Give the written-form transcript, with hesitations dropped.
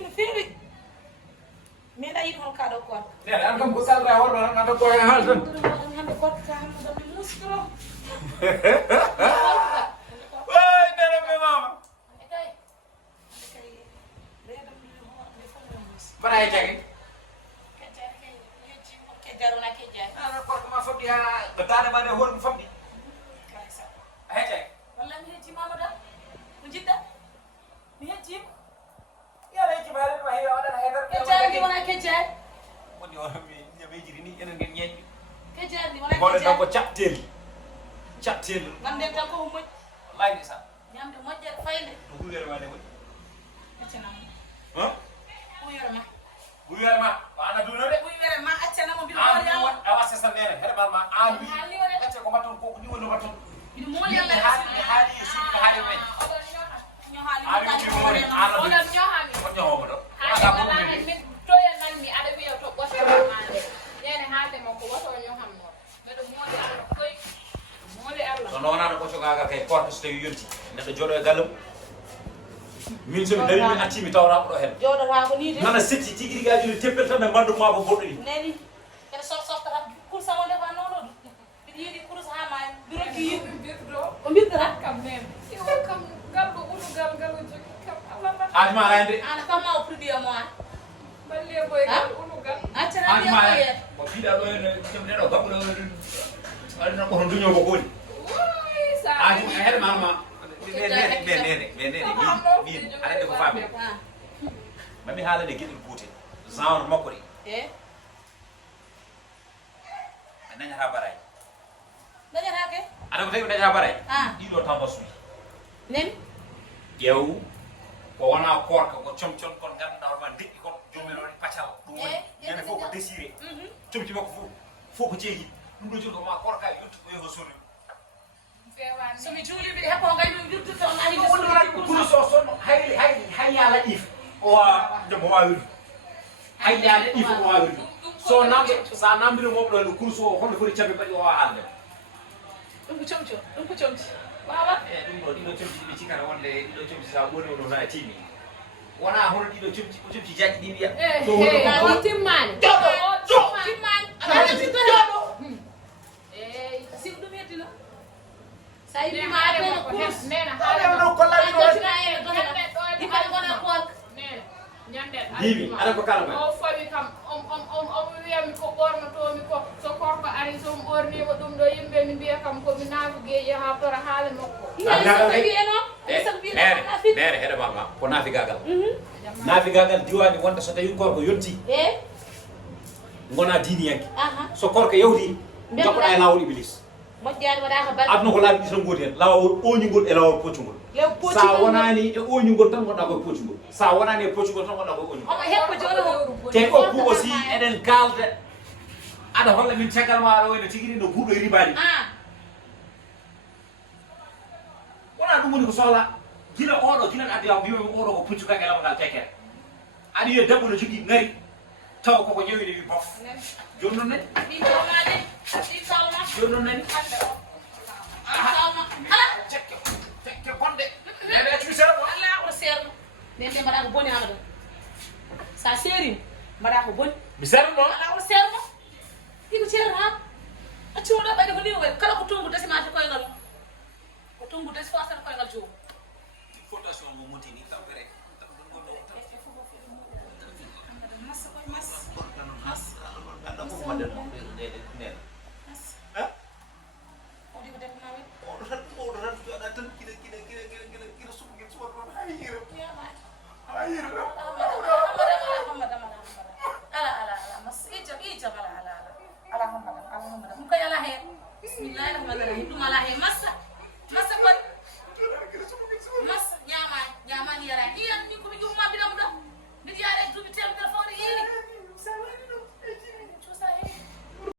no feewi mi aɗa yiɗi hol kaɗo kon nene an kam ko saldra worɓe tan anda koye haal tan hande goto ka hammudo mi muskilo way nene mi mama mbaɗa e jagui ana korko ma famɗi ha dande ma nde hoɗum famɗi a hejjay walla mi hejji mamadou ko jiɗɗa mi hejjima yala hejjima haɗen ma heewi a waɗata haydara kejjani wona kejjani woni on mi ñamejiri ni enen gen ñeñɓi kejjani wona goɗe tan ko kejjani cattel ganden tan ko moƴƴi wallahi ndeysan ñamde moƴƴere fayde to huyere ma nde woɗɗi accanamo han huyere ma huyere ma ko an aduno de huyere ma accanamo mbiɗo an moƴƴama a wasa tan nene heɗema ma an wi haalni waɗe gacce ko mbatton ko ni woni mbatton mbiɗo moƴƴalla mi haali e suuɗi ko haali men ñohaali an wi woni an adu oɗon ñohami ko ñohomo ɗo haade wonani min toye nanmi aɗa wiya to ɓotoramade ƴene haalde makko woto ñohamno mbeɗo mooli allah koy mooli allah so noon aɗa ɓocogaga kay korko so tawi yonti neɗɗo jooɗo e galle mum min somi dari mi acci mi tawraɓo ɗo hen jooɗotako ni de nana setti tigui rigui ajude teppel tan e banduma ko goɗɗo ni neni kene softa tan course mo defa nono mbiɗa yiiɗi course ha ma birokki yimɓe birdo ko mbirtata kam nen iwo kam galɗo ulugal ngal o jogi kam allah ajma ayde ana kam ma o produit mo an balle boy gal ulugal accana ajma mbiya ayde ko fiɗa ɗo hen jom neɗo gaɓɓuɗo waɗino koto duño ko goni woy sa ajma heɗe malma nene min aɗa ko faami mami haalande gueɗel gotel genre makko ɗi e a dañata baraji dañatake aɗa ko tawi ko dañata baraji Ah. ɗiɗo tan basuji neni ƴeew ko wona korka ko comcon kon ganduɗa hoɗuma deƴƴi kon jomumen waɗi paccal ɗum woni ñande fof ko désiré comci makko fof ko ceehi ɗum ɗo joni ko ma korka yonti ko yeho sorri fewani somi juuli mbiɗa heɓɓo ngay ɗum wirtude on ari woni waɗi course o sonno hay yaala ɗif o wawa debbo wawi wirdu hay yaala ɗif o wawi wirdu so namdo sa namdiri moɓo ɗo no course o holno foti caɓe mbaɗi o wawa haalde ɗum ko comci o ɗum ko comci wawa e ɗum ɗo ɗiɗo comci ɗiɓe cikata wonde ɗiɗo comci sa ɓoni ono na timmi wona hono ɗiɗo comci ko comci jaƴƴi ɗi mbiya o timmani timmani aɗa timmani eyi siko ɗum yettino sa ne yiɗima haade aɗano makko course nena no kollaɗi ɗo ɗiɓal gona korka nena ñanden Dimi, aɗa ko kala ma o fawi kam omo wiyami ko ɓornotomi ko so korko ari somi ɓornima ɗum ɗo yimɓe ne mbiya kam komi naafugueji ha tora haala makko nene heɗe mama ko naafigagal naafigagal diwani wonde so tawi korko yonti e gona diniyanke aha so korko yawti jokkoɗa e lawol iblis moƴƴani waɗaka balɗe aduna ko laaɓi ɗi tan gooti hen lawol oñugol e lawol poccugol lew sa wonani e oñugol tan gonɗa koye poccugol sa wonani e poccugol tan gonɗa koye oñugol omo heppo joni o te ko ku aussi eɗen kalda aɗa holla min caggal ma aɗa wayno tigui no guuɗo e ribani wona ɗum woni ko sohla gila oɗo gila addiyaw mbimami oɗo ko puccu kake labagal tekkere aɗa wiya debbo no jogui ngari taw koko ƴewide wi bof joni noon nani ɗi tawmade ɗi tawma joni noon nani tawma ala tekke bonde nene accu sera o ala ko serno nden nde mbaɗa ko boni amadou sa serima mbaɗa ko boni mi serno ala ko serno ɗiko ceerno ha accumo ɗo ɓayde ko ni way kala ko tongu dasimade koyngal ko tongu dasi fo asata koyngal jomum fondation mo montini